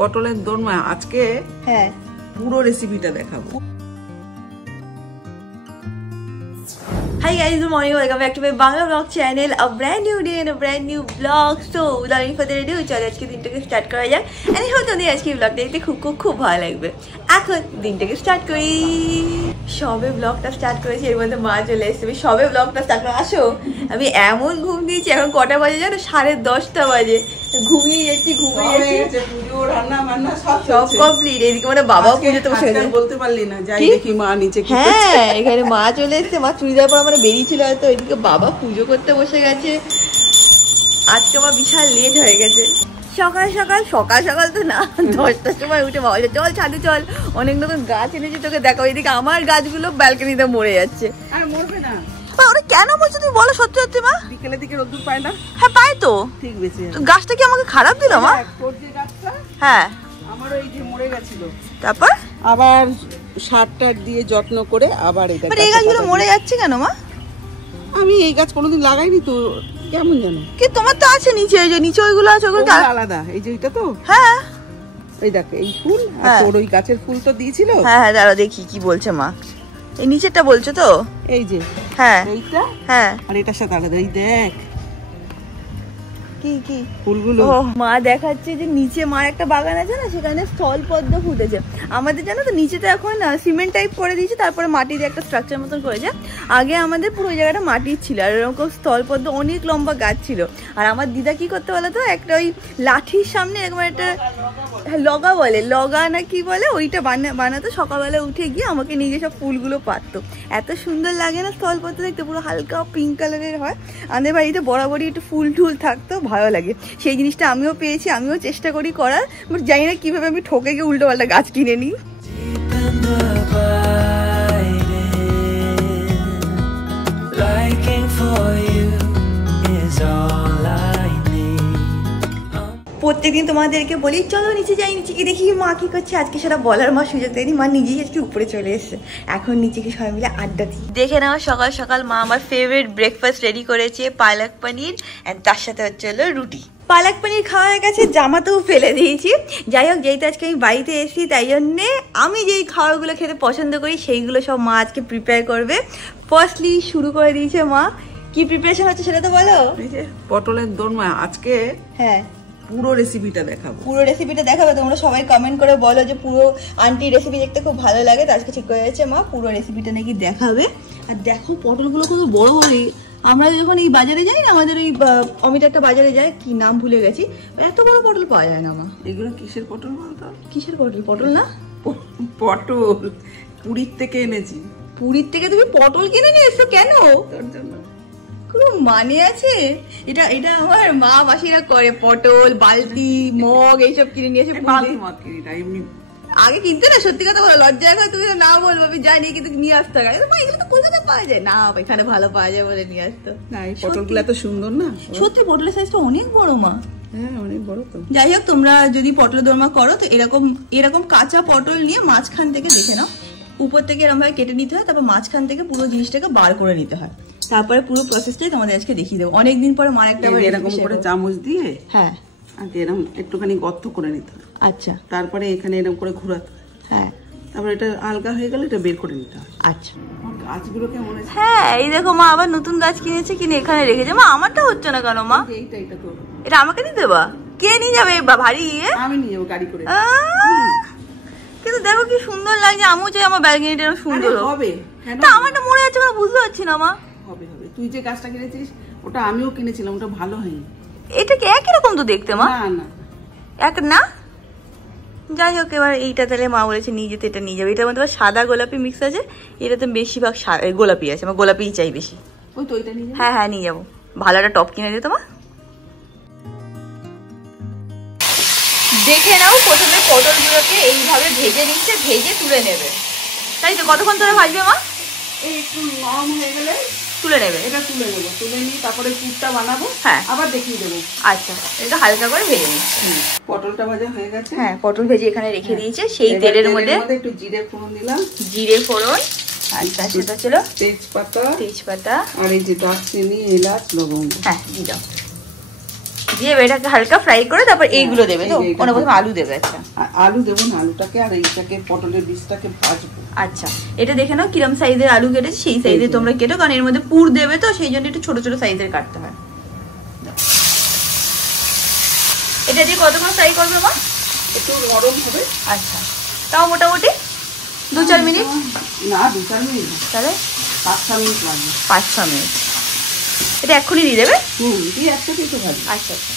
পটলের দোরমা আজকে হ্যাঁ পুরো রেসিপিটা দেখাবো। Hi guys, good morning. Welcome back to my Bangla vlog channel. A brand new day and a brand new vlog. So, without any further ado, চলো আজকে দিনটাকে স্টার্ট করা যাক। And I hope তোমাদের আজকে ব্লগটা দেখতে খুব ভালো লাগবে। এখন দিনটাকে স্টার্ট করি। সবে ব্লগটা স্টার্ট করেছি, এর মধ্যে মা চলে এসেছে। আমি সবে ব্লগটা স্টার্ট করে আসো। আমি এমন ঘুম দিয়েছি, এখন কটা বাজে জানো? 10:30 বাজে। ঘুমিয়ে যাচ্ছি। পুজো রান্না বান্না সব কমপ্লিট। এদিকে মানে বাবাও পুজোতে বসে গেছে। বলতে পারলি না, যাই দেখি মা নিচে কি করছে। হ্যাঁ, এখানে মা চলে এসেছে। মা চুড়িদার পরা মানে বেরিয়েছিল হয়তো, এদিকে বাবা পুজো করতে বসে গেছে। আজকে আমার বিশাল লেট হয়ে গেছে। সকাল সকাল তো না, 10টার সময় উঠে বাবা চল ছাদে চল, অনেক নতুন গাছ এনেছি তোকে দেখাবো। এদিকে আমার গাছগুলো ব্যালকনিতে মরে যাচ্ছে। আর মরবে না। ওরা কেন বলছো তুমি বলো? সত্যি সত্যি মা? বিকেলের দিকে রোদ্দুর পায় না? হ্যাঁ পাই তো। ঠিক বেশি গাছটা কি আমাকে খারাপ দিল মা? তোর যে গাছটা, হ্যাঁ আমারও এই যে মরে গেছিল, তারপর আবার সার দিয়ে যত্ন করে আবার এটা। এই গাছগুলো মরে যাচ্ছে কেন মা? আমি এই গাছ কোনোদিন লাগাইনি তো, কেমন জানো? কি তোমার তো আছে নিচে, ওই যে নিচে ওইগুলো আছে, ওগুলো আলাদা। এই যে এটা তো, হ্যাঁ এই দেখ এই ফুল, আর তোর ওই গাছের ফুল তো দিয়েছিল। হ্যাঁ দাঁড়াও দেখি কি বলছে মা। এই নিচেরটা বলছো তো? এই যে হ্যাঁ এইটা, হ্যাঁ। আর এটার সাথে আলাদা। এই দেখ কি ফুলগুলো। মা দেখাচ্ছে যে নিচে মার একটা বাগান আছে না, সেখানে স্থলপদ্ম ফুটেছে। আমাদের জানো তো নিচে তো এখন সিমেন্ট টাইপ করে দিয়েছে, তারপরে মাটি দিয়ে একটা স্ট্রাকচার মতন করেছে। আগে আমাদের পুরো জায়গাটা মাটির ছিল, আর এরকম স্থলপদ্ম অনেক লম্বা গাছ ছিল। আর আমার দিদা কি করতে বলে তো, একটা ওই লাঠির সামনে এরকম একটা লগা বলে, লগা না কি বলে, ওইটা বানাতো। সকালবেলা উঠে গিয়ে আমাকে নিয়ে গিয়ে সব ফুলগুলো পারতো। এত সুন্দর লাগে না স্থলপদ্ম দেখতে, পুরো হালকা পিঙ্ক কালারের হয়। আমাদের বাড়িতে বরাবরই একটু ফুল টুল থাকতো, ভালো লাগে। সেই জিনিসটা আমিও পেয়েছি, আমিও চেষ্টা করি করার, বাট জানি না কিভাবে আমি ঠকে গিয়ে উল্টো পাল্টা গাছ কিনে নিই। প্রত্যেকদিন তোমাদেরকে বলি চলো নিচে যাই, নিচে গিয়ে দেখি মা কি করছে। আজকে সেটা বলার মা সুযোগ দেয়নি, মা নিজেই আজকে উপরে চলে এসেছে। এখন নিচে গিয়ে সবাই মিলে আড্ডা দিই। দেখে নাও সকাল সকাল মা আমার ফেভারিট ব্রেকফাস্ট রেডি করেছে, পালক পনির, অ্যান্ড তার সাথে হচ্ছে হলো রুটি। পালক পনির খাওয়া হয়ে গেছে, জামাতেও ফেলে দিয়েছি। যাই হোক, যেহেতু আজকে আমি বাড়িতে এসেছি, তাই জন্যে আমি যেই খাবারগুলো খেতে পছন্দ করি সেইগুলো সব মা আজকে প্রিপেয়ার করবে। ফার্স্টলি শুরু করে দিয়েছে মা। কি প্রিপারেশন হচ্ছে সেটা তো বলো। এই যে পটলের দোরমা আজকে, হ্যাঁ পুরো রেসিপিটা দেখাবো। পুরো রেসিপিটা দেখাবে। তোমরা সবাই কমেন্ট করে বলো যে পুরো আন্টি রেসিপি দেখতে খুব ভালো লাগে, তো আজকে ঠিক করে যাচ্ছে মা পুরো রেসিপিটা নাকি দেখাবে। আর দেখো পটলগুলো কত বড় বড়। আমরা যখন এই বাজারে যাই না, আমাদের ওই অমিত একটা বাজারে যায়, কি নাম ভুলে গেছি, এত বড় পটল পাওয়া যায় না মা। এগুলো কিসের পটল বলতো? কিসের পটল? পটল না, পটল পুরীর থেকে এনেছি। পুরীর থেকে তুমি পটল কিনে নিয়ে এসছো কেন? তোর জন্য। কোনো মানে আছে? এটা আমার মা মাসিরা করে, পটল বালতি মগ এইসব কিনে নিয়ে এসে। বালতি মগ কিনি না, এমনি আগে কিনতে না, সত্যি কথা বলো, লজ্জা এখন তুমি না বলবো, আমি জানি, কিন্তু নিয়ে আসতে হবে। এগুলো তো কলকাতায় পাওয়া যায় না, এখানে ভালো পাওয়া যায় বলে নিয়ে আসতো। না এই পটলগুলো এত সুন্দর না, সত্যি পটলের সাইজটা অনেক বড় মা। হ্যাঁ অনেক বড় তো। যাই হোক, তোমরা যদি পটলের দোরমা করো তো এরকম কাঁচা পটল নিয়ে মাঝখান থেকে দেখে নাও, উপর থেকে এরকম ভাবে কেটে নিতে হয়, তারপর মাঝখান থেকে পুরো জিনিসটাকে বার করে নিতে হয়। তারপরে পুরো প্রসেসটাই তোমাদের আজকে দেখিয়ে দেবো। অনেকদিন পরে মার একটা এরকম করে চামচ দিয়ে, হ্যাঁ আগে এরকম একটুখানি গর্ত করে নিতে হয়। আচ্ছা, তারপরে এখানে এরকম করে ঘোরাতে হয়। হ্যাঁ, তারপরে এটা আলগা হয়ে গেলে এটা বের করে নিতে হয়। আচ্ছা, গাছগুলো কেমন আছে? হ্যাঁ এই দেখো মা আবার নতুন গাছ কিনেছে, কিনে এখানে রেখেছে। মা আমারটা হচ্ছে না কেন মা? এইটা তো, এটা আমাকে দিতে দেবা? কে নিয়ে যাবে ভারী? আমি নিয়ে যাবো গাড়ি করে। কিন্তু দেখো কি সুন্দর লাগছে, আমিও চাই আমার ব্যালকনিটা সুন্দর হবে। তা আমারটা মরে যাচ্ছে, মানে বুঝতে পারছি না মা। হবে তুই যে গাছটা কিনেছিস ওটা আমিও কিনেছিলাম, ওটা ভালো হয়নি। এটা কি একই রকম তো দেখতে মা? না এক না। যাই হোক, এবার এইটা তাহলে মা বলেছে নিয়ে যেতে, এটা নিয়ে যাবে। এটার মধ্যে সাদা গোলাপি মিক্স আছে, এটাতে বেশিরভাগ গোলাপি আছে, আমার গোলাপিই চাই বেশি। ওই তো ওইটা নিয়ে যাবো। হ্যাঁ নিয়ে যাবো। ভালো একটা টপ কিনে দিত মা। দেখে নাও, প্রথমে পটলগুলোকে এইভাবে ভেজে নিচ্ছে, ভেজে তুলে নেবে, তাই তো? কতক্ষণ ধরে ভাজবে মা? এই একটু নরম হয়ে গেলে তুলে নেবে। এটা তুলে নেবো, তুলে নিয়ে তারপরে পুরটা বানাবো। হ্যাঁ আবার দেখিয়ে দেবো। আচ্ছা, এটা হালকা করে ভেজে নিচ্ছি। পটলটা ভাজা হয়ে গেছে। হ্যাঁ, পটল ভেজে এখানে রেখে দিয়েছে। সেই তেলের মধ্যে একটু জিরে ফোড়ন দিলাম। জিরে ফোড়ন, আর তার সাথে ছিল তেজপাতা, আর এই যে দারচিনি, এলাচ, লবঙ্গ। হ্যাঁ দিয়ে দাও। দিয়ে এটাকে হালকা ফ্রাই করে তারপর এইগুলো দেবে তো? মানে প্রথমে আলু দেবে? আচ্ছা আলু দেবো না, আলুটাকে আর এইটাকে পটলের বীজটাকে ভাজবো। আচ্ছা এটা দেখে নাও কিরম সাইজের আলু কেটেছে, সেই সাইজের তোমরা কেটো, কারণ এর মধ্যে পুর দেবে তো সেই জন্য একটু ছোট ছোট সাইজের কাটতে হয়। এটা দিয়ে কতক্ষণ ফ্রাই করবে মা? একটু নরম হবে। আচ্ছা তাও মোটামুটি 2-4 মিনিট? না 2-4 মিনিট, তাহলে 5-6 মিনিট লাগবে। 5-6 মিনিট। এটা এক্ষুনি দিয়ে দেবে? দিয়ে একসাথে একটু ভাজি। আচ্ছা আচ্ছা।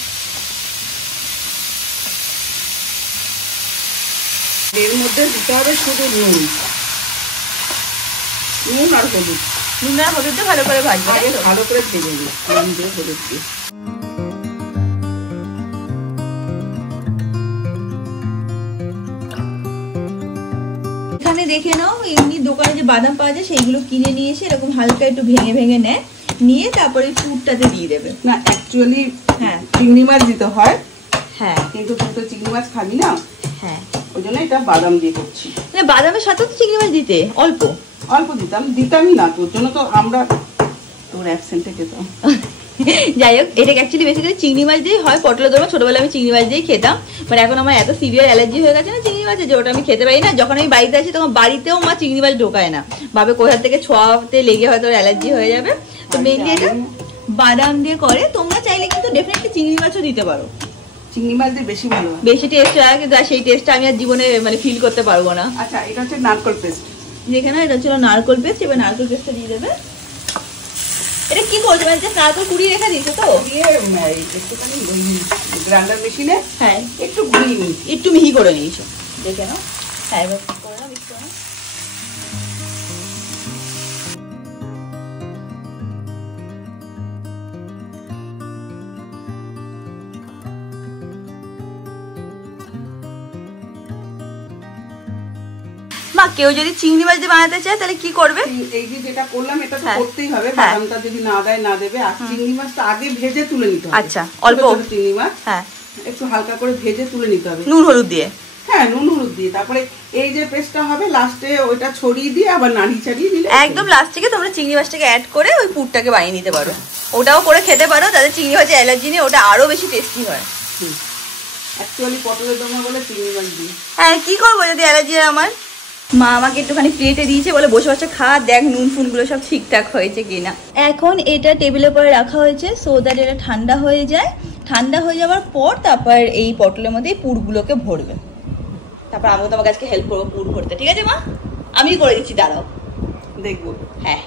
এর মধ্যে দিতে হবে শুধু নুন আর হলুদ। নুন আর হলুদ দিয়ে ভালো করে ভাজবে, ভালো করে ভেজে নিই নুন দিয়ে হলুদ দিয়ে। এখানে দেখে নাও এমনি দোকানে যে বাদাম পাওয়া যায় সেইগুলো কিনে নিয়ে এসে এরকম হালকা একটু ভেঙে ভেঙে নেয়, নিয়ে তারপরে পুরটাতে দিয়ে দেবে। না অ্যাকচুয়ালি হ্যাঁ চিংড়ি মাছ দিতে হয়। হ্যাঁ কিন্তু তুই তো চিংড়ি মাছ খাবি না। হ্যাঁ ওই জন্য এটা বাদাম দিয়ে করছি। মানে বাদামের সাথে তো চিংড়ি মাছ দিতে অল্প অল্প দিতামই না, তোর জন্য তো আমরা তোর অ্যাবসেন্টে খেতাম। যাই হোক এটা অ্যাকচুয়ালি বেসিক্যালি চিংড়ি মাছ দিয়ে হয় পটলের দোরমা। ছোটবেলায় আমি চিংড়ি মাছ দিয়েই খেতাম, বাট এখন আমার এত সিভিয়ার অ্যালার্জি হয়ে গেছে না চিংড়ি মাছে যে ওটা আমি খেতে পারি না। যখন আমি বাড়িতে আসি তখন বাড়িতেও মা চিংড়ি মাছ ঢোকায় না, ভাবে কোথা থেকে ছোঁয়াতে লেগে হয়তো অ্যালার্জি হয়ে যাবে। তো মেনলি এটা বাদাম দিয়ে করে। তোমরা চাইলে কিন্তু ডেফিনেটলি চিংড়ি মাছও দিতে পারো, চিংড়ি মাছ দিয়ে বেশি ভালো, বেশি টেস্ট হয়, কিন্তু সেই টেস্টটা আমি আর জীবনে মানে ফিল করতে পারবো না। আচ্ছা এটা হচ্ছে নারকেল পেস্ট। দেখে না এটা ছিল নারকেল পেস্ট, এবার নারকেল পেস্টটা দিয়ে দেবে। এটা কি করছো মানে জাস্ট নারকেল কুড়িয়ে রেখে দিয়েছো তো? একটুখানি গ্রাইন্ডার মেশিনে হ্যাঁ একটু ঘুরিয়ে নিই, একটু মিহি করে নিয়েছো দেখে নাও। হ্যাঁ এবার করে নাও, মিক্স করে নাও। মা কেউ যদি চিংড়ি মাছ দিয়ে বানাতে চায় তাহলে কি করবে? এই যে যেটা করলাম এটা তো করতেই হবে। বাদামটা যদি না দেয় না দেবে। আর চিংড়ি মাছটা আগে ভেজে তুলে নিতে হবে। আচ্ছা অল্প চিংড়ি মাছ হ্যাঁ একটু হালকা করে ভেজে তুলে নিতে হবে নুন হলুদ দিয়ে। হ্যাঁ নুন হলুদ দিয়ে। তারপরে এই যে পেস্টটা হবে লাস্টে ওইটা ছড়িয়ে দিয়ে আবার নাড়ি চাড়িয়ে দিলে একদম লাস্ট থেকে তোমরা চিংড়ি মাছটাকে অ্যাড করে ওই পুরটাকে বানিয়ে নিতে পারো। ওটাও করে খেতে পারো, তাদের চিংড়ি মাছের অ্যালার্জি নেই, ওটা আরো বেশি টেস্টি হয়। অ্যাকচুয়ালি পটলের দোরমা বলে চিংড়ি মাছ দিই। হ্যাঁ কি করবো যদি অ্যালার্জি হয় আমার। মা আমাকে একটুখানি প্লেটে দিয়েছে, বলে বসে বসে খা, দেখ নুন ফুনগুলো সব ঠিকঠাক হয়েছে কিনা। এখন এটা টেবিলের পরে রাখা হয়েছে সো দ্যাট এটা ঠান্ডা হয়ে যায়। ঠান্ডা হয়ে যাওয়ার পর তারপর এই পটলের মধ্যে পুরগুলোকে ভরবে। তারপর আমি তোমার কাছে হেল্প করবো পুর ভরতে, ঠিক আছে মা? আমি করে দিচ্ছি, দাঁড়াও দেখবো। হ্যাঁ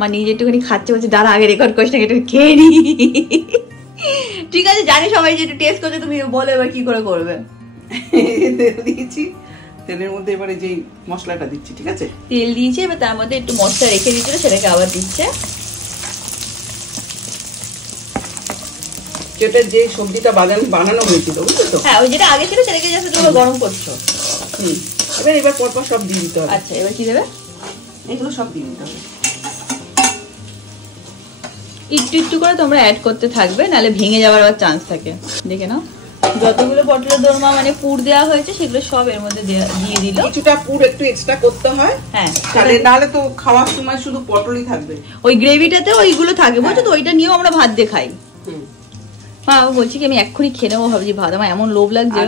মা নিজে একটুখানি খাচ্ছে, বলছে দাঁড়া আগে রেকর্ড করিস না, একটু খেয়ে নি। ঠিক আছে জানি সবাই যে একটু টেস্ট করছে, তুমি বলো এবার কি করে করবে। তেল দিয়েছি, তেলের মধ্যে এবারে যে মশলাটা দিচ্ছি, ঠিক আছে? তেল দিয়েছি, এবার তার মধ্যে একটু মশলা রেখে দিচ্ছিল সেটাকে আবার দিচ্ছে। যেটা যে সবজিটা বানানো হয়েছিল বুঝছো তো? হ্যাঁ ওই যেটা আগে ছিল সেটাকে জাস্ট তুমি গরম করছো। এবার পরপর সব দিয়ে দিতে হবে। আচ্ছা এবার কি দেবে? এগুলো সব দিয়ে দিতে হবে। একটু একটু করে তোমরা অ্যাড করতে থাকবে, নাহলে ভেঙে যাওয়ার আবার চান্স থাকে। দেখে নাও যতগুলো পটলের দোরমা মানে পুর দেওয়া হয়েছে সেগুলো সব এর মধ্যে দিয়ে দিল। কিছুটা পুর একটু এক্সট্রা করতে হয়। হ্যাঁ নাহলে তো খাওয়ার সময় শুধু পটলই থাকবে, ওই গ্রেভিটাতে ওইগুলো থাকে বুঝছো তো, ওইটা নিয়েও আমরা ভাত দিয়ে খাই। মা বলছি কি আমি এক্ষুনি খেয়ে নেবো ভাবছি ভাত, আমার এমন লোভ লাগছে।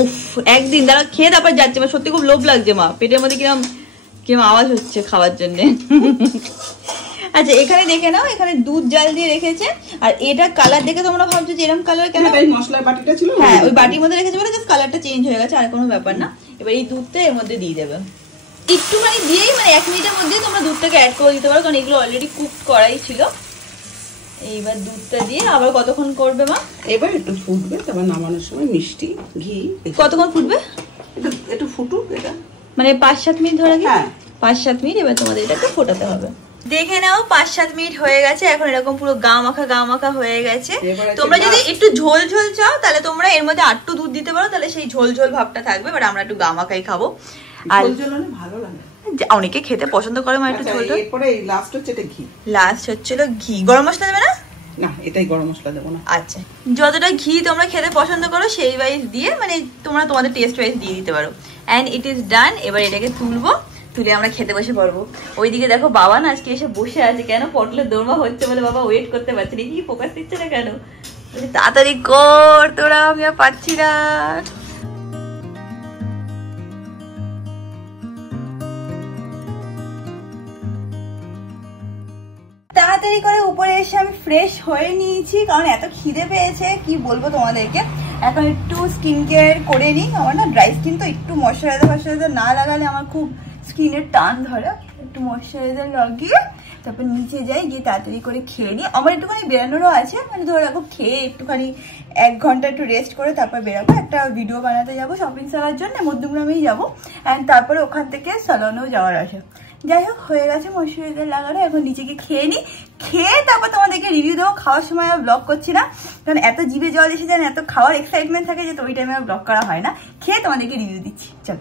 উফ একদিন দাঁড়া খেয়ে তারপর যাচ্ছে, আমার সত্যি খুব লোভ লাগছে মা, পেটের মধ্যে কিরম কিরম আওয়াজ হচ্ছে খাওয়ার জন্য। আচ্ছা এখানে দেখে নাও, এখানে দুধ জাল দিয়ে রেখেছে। আর এটা কালার দেখে তোমরা ভাবছো যে এরকম কালার কেন? মশলার বাটিটা ছিল, হ্যাঁ ওই বাটির মধ্যে রেখেছে বলে জাস্ট কালারটা চেঞ্জ হয়ে গেছে, আর কোনো ব্যাপার না। এবার এই দুধটা এর মধ্যে দিয়ে দেবে একটুখানি দিয়েই, মানে 1 মিনিটের মধ্যে তোমরা দুধটাকে অ্যাড করে দিতে পারো, কারণ এগুলো অলরেডি কুক করাই ছিল। এইবার দুধটা দিয়ে আবার কতক্ষণ করবে মা? এবার একটু ফুটবে, তারপর নামানোর সময় মিষ্টি ঘি। কতক্ষণ ফুটবে? একটু ফুটুক, এটা মানে 5-7 মিনিট ধরে। হ্যাঁ 5-7 মিনিট এবার তোমাদের এটাকে ফোটাতে হবে। দেখে নাও 5-7 মিনিট হয়ে গেছে, এখন এরকম পুরো গা মাখা হয়ে গেছে। তোমরা যদি একটু ঝোল ঝোল চাও তাহলে তোমরা এর মধ্যে আটটু দুধ দিতে পারো, তাহলে সেই ঝোল ঝোল ভাবটা থাকবে। বাট আমরা একটু গা মাখাই খাবো, আর ভালো লাগে, অনেকে খেতে পছন্দ করে মা একটু ঝোল ঝোল। এরপরে লাস্ট হচ্ছে এটা ঘি। লাস্ট হচ্ছিল ঘি। গরম মশলা দেবে না? না, এটাই গরম মশলা দেবো না। আচ্ছা, যতটা ঘি তোমরা খেতে পছন্দ করো সেই ওয়াইজ দিয়ে, মানে তোমরা তোমাদের টেস্ট ওয়াইজ দিয়ে দিতে পারো। And it is done. এবার এটাকে তুলবো, তুলে আমরা খেতে বসে পড়বো। ওইদিকে দেখো বাবা না আজকে এসে বসে আছে, কেন পটলের দোরমা হচ্ছে বলে বাবা ওয়েট করতে পারছে না। কি ফোকাস দিচ্ছে না কেন, তাড়াতাড়ি কর তোরা, আমি আর পাচ্ছি না। তাড়াতাড়ি করে উপরে এসে আমি ফ্রেশ হয়ে নিয়েছি, কারণ এত খিদে পেয়েছে কি বলবো তোমাদেরকে। এখন একটু স্কিন কেয়ার করে নিই। আমার না ড্রাই স্কিন, তো একটু ময়শ্চারাইজার না লাগালে আমার খুব স্কিনের টান ধরে। একটু ময়শ্চারাইজার লাগিয়ে তারপর নিচে যাই, গিয়ে তাড়াতাড়ি করে খেয়ে নিই। আমার একটুখানি বেরানোরও আছে, মানে ধরো এখন খেয়ে একটুখানি 1 ঘন্টা একটু রেস্ট করে তারপর বেরাবো। একটা ভিডিও বানাতে যাবো শপিং সেলার জন্য, মধ্যমগ্রামেই যাবো। অ্যান্ড তারপরে ওখান থেকে সালনেও যাওয়ার আছে। যাই হোক, হয়ে গেছে ময়শ্চারাইজার লাগানো। এখন নিচে গিয়ে খেয়ে নিই, খেয়ে তারপর তোমাদেরকে রিভিউ দেবো। খাওয়ার সময় আর ব্লগ করছি না, কারণ এত জিভে জল এসে যায়, এত খাওয়ার এক্সাইটমেন্ট থাকে যে তো ওই টাইমে আর ব্লগ করা হয় না। খেয়ে তোমাদেরকে রিভিউ দিচ্ছি, চল।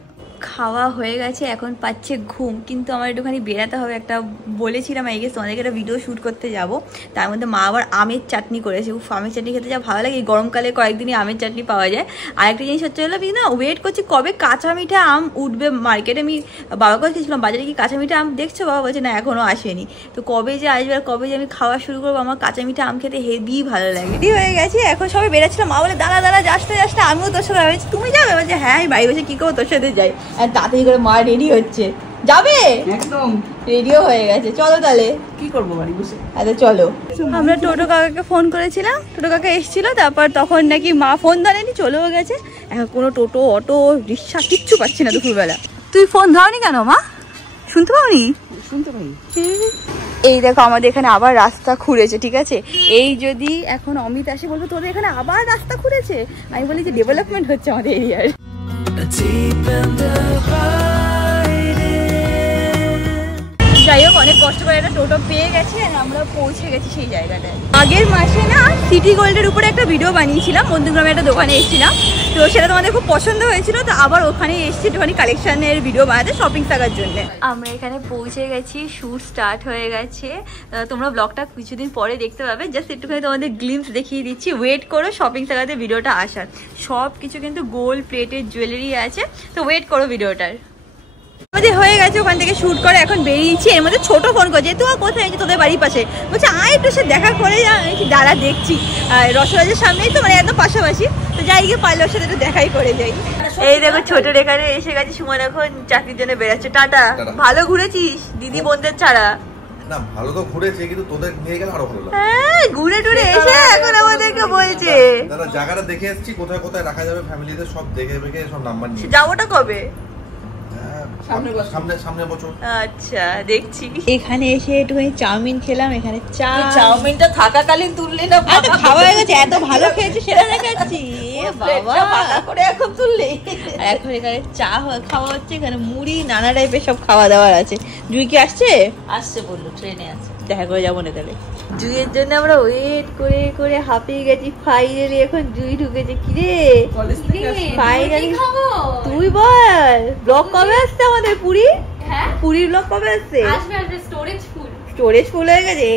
খাওয়া হয়ে গেছে, এখন পাচ্ছে ঘুম, কিন্তু আমার একটুখানি বেরাতে হবে। একটা বলেছিলাম আই গেস তোমাদেরকে একটা ভিডিও শ্যুট করতে যাব, তার মধ্যে মা আবার আমের চাটনি করেছে। আমের চাটনি খেতে যা ভালো লাগে, এই গরমকালে কয়েকদিনই আমের চাটনি পাওয়া যায়। আর একটা জিনিস হচ্ছে হলো না, ওয়েট করছি কবে কাঁচা মিঠা আম উঠবে মার্কেটে। আমি বাবাকে খেয়েছিলাম বাজারে, কি কাঁচা মিঠা আম দেখছো? বাবা বলছে না এখনও আসেনি। তো কবে যে আসবে আর কবে যে আমি খাওয়া শুরু করবো। আমার কাঁচা মিঠা আম খেতে হেভি ভালো লাগে। রেডি হয়ে গেছি, এখন সবাই বেরাচ্ছিলাম। মা বলে দাঁড়া দাঁড়া, যাসতে যাসতে আমিও তোর সাথে হয়েছি। তুমি যাবে? বলছে হ্যাঁ, আমি বাড়ি বসে কি করবো, তোর সাথে যাই। আর তাড়াতাড়ি করে মা রেডি হচ্ছে, যাবে একদম রেডিও হয়ে গেছে। চলো তাহলে, কি করবো বাড়ি বসে। আচ্ছা চলো। আমরা টোটো কাকাকে ফোন করেছিলাম, টোটো কাকা এসেছিল, তারপর তখন নাকি মা ফোন ধরেনি, চলেও গেছে। এখন কোনো টোটো অটো রিক্সা কিচ্ছু পাচ্ছি না দুপুরবেলা। তুই ফোন ধরনি কেন মা? শুনতে পাওনি? শুনতে পাই। এই দেখো আমাদের এখানে আবার রাস্তা খুঁড়েছে, ঠিক আছে? এই যদি এখন অমিত আসে বলবো তোদের এখানে আবার রাস্তা খুঁড়েছে। আমি বলি যে ডেভেলপমেন্ট হচ্ছে আমাদের এরিয়ার। যাই হোক, অনেক কষ্ট করে একটা টোটো পেয়ে গেছে, আমরা পৌঁছে গেছি সেই জায়গাটায়। আগের মাসে না সিটি গোল্ডের উপরে একটা ভিডিও বানিয়েছিলাম, মধ্যমগ্রামে একটা দোকানে এসেছিলাম। তো সেটা তোমাদের খুব পছন্দ হয়েছিল, তো আবার ওখানে এসেছি একটুখানি কালেকশনের ভিডিও বানাতে শপিং থাকার জন্য। আমরা এখানে পৌঁছে গেছি, শ্যুট স্টার্ট হয়ে গেছে। তোমরা ব্লগটা কিছুদিন পরে দেখতে পাবে, জাস্ট একটুখানি তোমাদের গ্লিমস দেখিয়ে দিচ্ছি। ওয়েট করো শপিং থাকাতে ভিডিওটা আসার। সব কিছু কিন্তু গোল্ড প্লেটের জুয়েলারি আছে, তো ওয়েট করো ভিডিওটার। আমাদের হয়ে গেছে ওখান থেকে শুট করে, এখন বেরিয়েছি। এর মধ্যে ছোট ফোন করছে, তুই কোথায় আছে? তোদের বাড়ির পাশে। বলছে আয় একটু সে দেখা করে যা। দাঁড়া দেখছি, রসরাজের সামনেই তো, মানে একদম পাশাপাশি। তো যাই গিয়ে পার্লার সাথে একটু দেখাই করে যাই। এই দেখো ছোট রেখারে এসে গেছি। সময় এখন চাকরির জন্য বেড়াচ্ছে। টাটা। ভালো ঘুরেছিস দিদি বোনদের ছাড়া? না ভালো তো ঘুরেছে, কিন্তু তোদের নিয়ে গেলে আরো ভালো লাগে। হ্যাঁ, ঘুরে টুরে এসে এখন আমাদেরকে বলছে দাদা জায়গাটা দেখে এসেছি, কোথায় কোথায় রাখা যাবে ফ্যামিলিতে, সব দেখে দেখে সব নাম্বার নিয়ে। যাবোটা কবে? সামনে বছর। আচ্ছা দেখছি। এখানে এসে একটুখানি চাউমিন খেলাম। এখানে চাউমিনটা থাকাকালীন তুললি না? খাওয়া হয়ে গেছে, এত ভালো খেয়েছি সেটা দেখাচ্ছি। বাবা করে এখন তুললি। এখন এখানে চা খাওয়া হচ্ছে, এখানে মুড়ি নানা টাইপের সব খাওয়া দাওয়ার আছে। জুই কি আসছে? আসছে বললো, ট্রেনে আছে। দেখা করে যাবো না তাহলে। জুইয়ের জন্য আমরা ওয়েট করে করে হাঁপিয়ে গেছি। ফাইনালি এখন জুই ঢুকেছে। কিরে ফাইনালি তুই বল, ব্লগ কবে আসছে আমাদের? পুরী? হ্যাঁ, পুরীর ব্লগ কবে আসছে? আসবে আসবে। স্টোরেজ ফুল, স্টোরেজ ফুল হয়ে গেছে।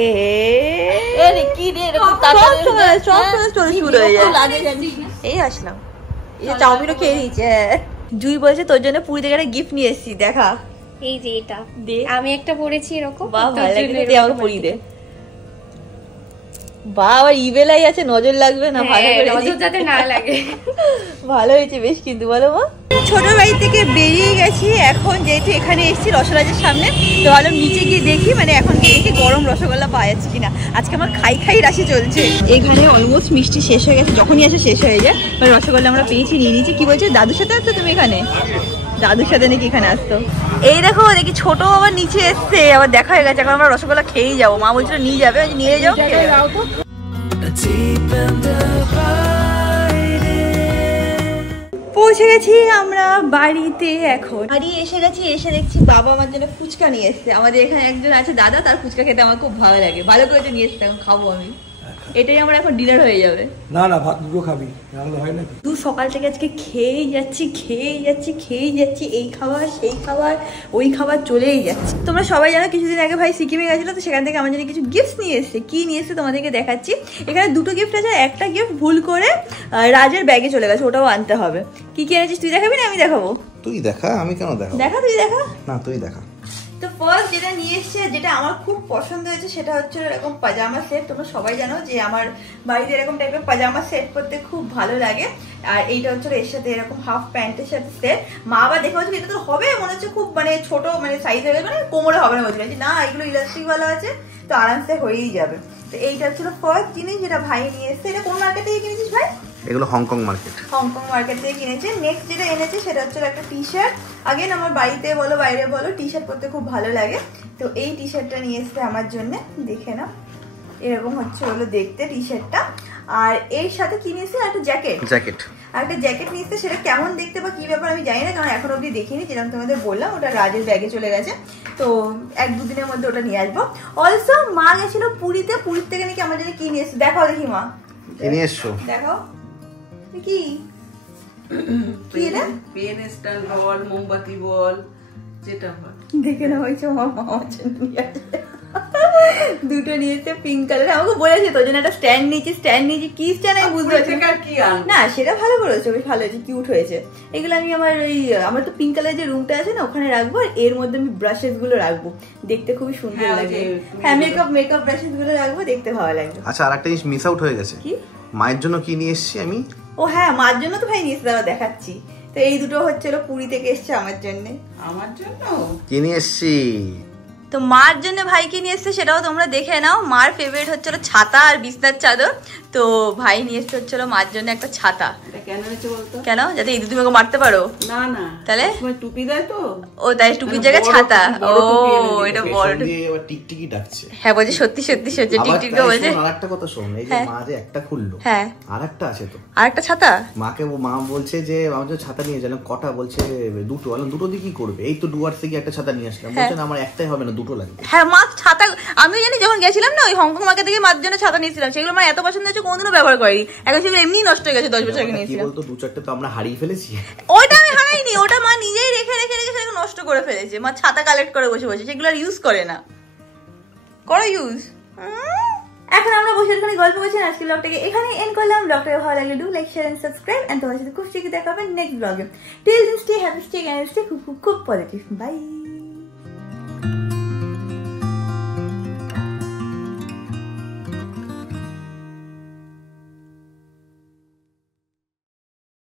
আরে কি রে এরকম তাড়াতাড়ি সব স্টোরেজ ফুল হয়ে যায়। এই আসলাম, এই যে চাউমিনও খেয়ে নিয়েছে। জুই বলছে তোর জন্য পুরী থেকে একটা গিফট নিয়ে এসেছি, দেখা। এই যে এটা দে। আমি একটা পরেছি এরকম। বাহ ভালো লাগে, দে আমাকে পরিয়ে দে। বাহ, আবার ইবেলাই আছে, নজর লাগবে না? ভালো করে নজর যাতে না লাগে। ভালো হয়েছে বেশ, কিন্তু বলো মা। ছোট বাড়ি থেকে বেরিয়ে গেছি। এখন যেহেতু এখানে এসেছি রসরাজের সামনে, তো ভাবলাম নিচে গিয়ে দেখি, মানে এখন গিয়ে দেখি গরম রসগোল্লা পাওয়া যাচ্ছে কিনা। আজকে আমার খাই রাশি চলছে। এখানে অলমোস্ট মিষ্টি শেষ হয়ে গেছে, যখনই আসে শেষ হয়ে যায়। মানে রসগোল্লা আমরা পেয়েছি, নিয়ে নিয়েছি। কি বলছে, দাদুর সাথে আসছো তুমি এখানে? দাদুর সাথে নাকি এখানে আসতো। এই দেখো দেখি ছোট আবার নিচে এসছে, আবার দেখা হয়ে গেছে। এখন আমরা রসগোল্লা খেয়েই যাবো। মা বলছিল নিয়ে যাবে, নিয়ে যাও। পৌঁছে গেছি আমরা বাড়িতে। এখন বাড়ি এসে গেছি, এসে দেখছি বাবা আমার জন্য ফুচকা নিয়ে এসছে। আমাদের এখানে একজন আছে দাদা, তার ফুচকা খেতে আমার খুব ভালো লাগে। ভালো করে নিয়ে এসছে, এখন খাবো আমি। এটাই আমার এখন ডিনার হয়ে যাবে। না না, ভাত দুটো খাবি, নাহলে হয় না। তুই সকাল থেকে আজকে খেয়েই যাচ্ছি, এই খাবার সেই খাবার ওই খাবার চলেই যাচ্ছে। তোমরা সবাই জানো কিছুদিন আগে ভাই সিকিমে গেছিলো, তো সেখান থেকে আমার জন্য কিছু গিফট নিয়ে এসছে। কি নিয়ে এসছে তোমাদেরকে দেখাচ্ছি। এখানে দুটো গিফট আছে, একটা গিফট ভুল করে রাজের ব্যাগে চলে গেছে, ওটাও আনতে হবে। কি কি এনেছিস তুই দেখাবি না আমি দেখাবো? তুই দেখা, আমি কেন দেখা? দেখা, তুই দেখা না, তুই দেখা। তো ফার্স্ট যেটা নিয়ে এসছে, যেটা আমার খুব পছন্দ হয়েছে, সেটা হচ্ছে এরকম পাজামা সেট। তোমরা সবাই জানো যে আমার বাড়িতে এরকম টাইপের পাজামা সেট করতে খুব ভালো লাগে। আর এইটা হচ্ছে এর সাথে এরকম হাফ প্যান্টের সাথে সেট। মা আবার দেখে হচ্ছে এটা তো হবে, মনে হচ্ছে খুব মানে ছোট মানে সাইজ হবে, মানে কোমরে হবে না, বলতে না এগুলো ইলাস্টিক ওয়ালা আছে, তো আরামসে হয়েই যাবে। তো এইটা হচ্ছিল ফার্স্ট জিনিস যেটা ভাই নিয়ে এসছে। এটা কোন মার্কেট থেকে কিনেছিস ভাই? এগুলো হংকং মার্কেট। হংকং মার্কেট থেকে কিনেছে। নেক্সট যেটা এনেছে সেটা হচ্ছে একটা টি শার্ট। আগেন আমার বাড়িতে বলো বাইরে বলো টি শার্ট পরতে খুব ভালো লাগে, তো এই টি শার্টটা নিয়ে এসছে আমার জন্য। দেখে নাও, এরকম হচ্ছে হলো দেখতে টি শার্টটা। আর এর সাথে কি নিয়েছে একটা জ্যাকেট। আর একটা জ্যাকেট নিয়েছে, সেটা কেমন দেখতে বা কি ব্যাপার আমি জানি না, কারণ এখন অব্দি দেখিনি। যেরকম তোমাদের বললাম, ওটা রাজের ব্যাগে চলে গেছে, তো 1-2 দিনের মধ্যে ওটা নিয়ে আসবো। অলসো মা গেছিল পুরীতে, পুরীর থেকে নাকি আমার জন্য কি নিয়ে এসছে দেখাও দেখি। মা নিয়ে এসছো? দেখাও কি কি এটা? পেন স্ট্যান্ড বল, মোমবাতি বল, যেটা বল দেখে না হয়েছে। দুটো নিয়েছে পিঙ্ক কালার। আমাকে বলেছে তোর জন্য একটা স্ট্যান্ড নিয়েছি। কি স্ট্যান্ড আমি বুঝতে পারছি না। সেটা ভালো করেছে, বেশ ভালো হয়েছে, কিউট হয়েছে। এগুলো আমি আমার তো পিঙ্ক কালার যে রুমটা আছে না, ওখানে রাখবো। আর এর মধ্যে আমি ব্রাশেস গুলো রাখবো, দেখতে খুবই সুন্দর লাগে। হ্যাঁ, মেকআপ ব্রাশেস গুলো রাখবো, দেখতে ভালো লাগবে। আচ্ছা, আর একটা জিনিস মিস আউট হয়ে গেছে। কি? মায়ের জন্য কি নিয়ে এসেছি আমি? ও হ্যাঁ, মার জন্য তো ভাই নিয়েছে, দাঁড়া দেখাচ্ছি। তো এই দুটো হচ্ছে পুরী থেকে এসছে আমার জন্য। কি নিয়ে এসেছি? তো মার জন্য ভাই কি নিয়ে এসছে সেটাও তোমরা দেখে নাও। মার ফেভারিট হচ্ছিল ছাতা আর বিছনার চাদর, তো ভাই নিয়ে এসছে হচ্ছিল মার জন্য একটা ছাতা। কেন হচ্ছে বলতো? কেন? যাতে ইঁদুর তুমি ওকে মারতে পারো? না না, তাহলে টুপি দেয় তো। ও তাই টুপির জায়গায় ছাতা। ও এটা বড় টুপি। এবার টিকটিকি ডাকছে। হ্যাঁ বলছে সত্যি টিকটিকি বলছে। আরেকটা কথা শোন, এই যে মা যে একটা খুললো, হ্যাঁ আরেকটা আছে তো। আরেকটা ছাতা মা বলছে যে আমার জন্য ছাতা নিয়ে যান। কটা? বলছে দুটো। দুটো দিয়ে কি করবে? এই তো ডুয়ার্স থেকে একটা ছাতা নিয়ে আসলাম। বলছে না, আমার একটাই হবে না, দুটো লাগবে। হ্যাঁ মা ছাতা, আমি জানি যখন গেছিলাম না ওই হংকং মার্কেট থেকে মার জন্য ছাতা নিয়েছিলাম, সেগুলো আমার এত পছন্দ হয়েছে কোনদিনও ব্যবহার করিনি। এখন সেগুলো এমনি নষ্ট হয়ে গেছে, 10 বছর আগে নিয়েছিলাম। কি বলতো, 2-4টে তো আমরা হারিয়ে ফেলেছি। ওইটা আমি হারাইনি, ওটা মা নিজেই রেখে সেগুলো নষ্ট করে ফেলেছে। মা ছাতা কালেক্ট করে বসে সেগুলো আর ইউজ করে না। করো ইউজ। এখন আমরা বসে এখানে গল্প করছি। আজকে ব্লগটাকে এখানে এন্ড করলাম। ব্লগটাকে ভালো লাগলে do like, share and subscribe. And তোমার সাথে খুব শীঘ্রই দেখা হবে নেক্সট ব্লগে। Till then stay happy, stay can stay খুব পজিটিভ। বাই।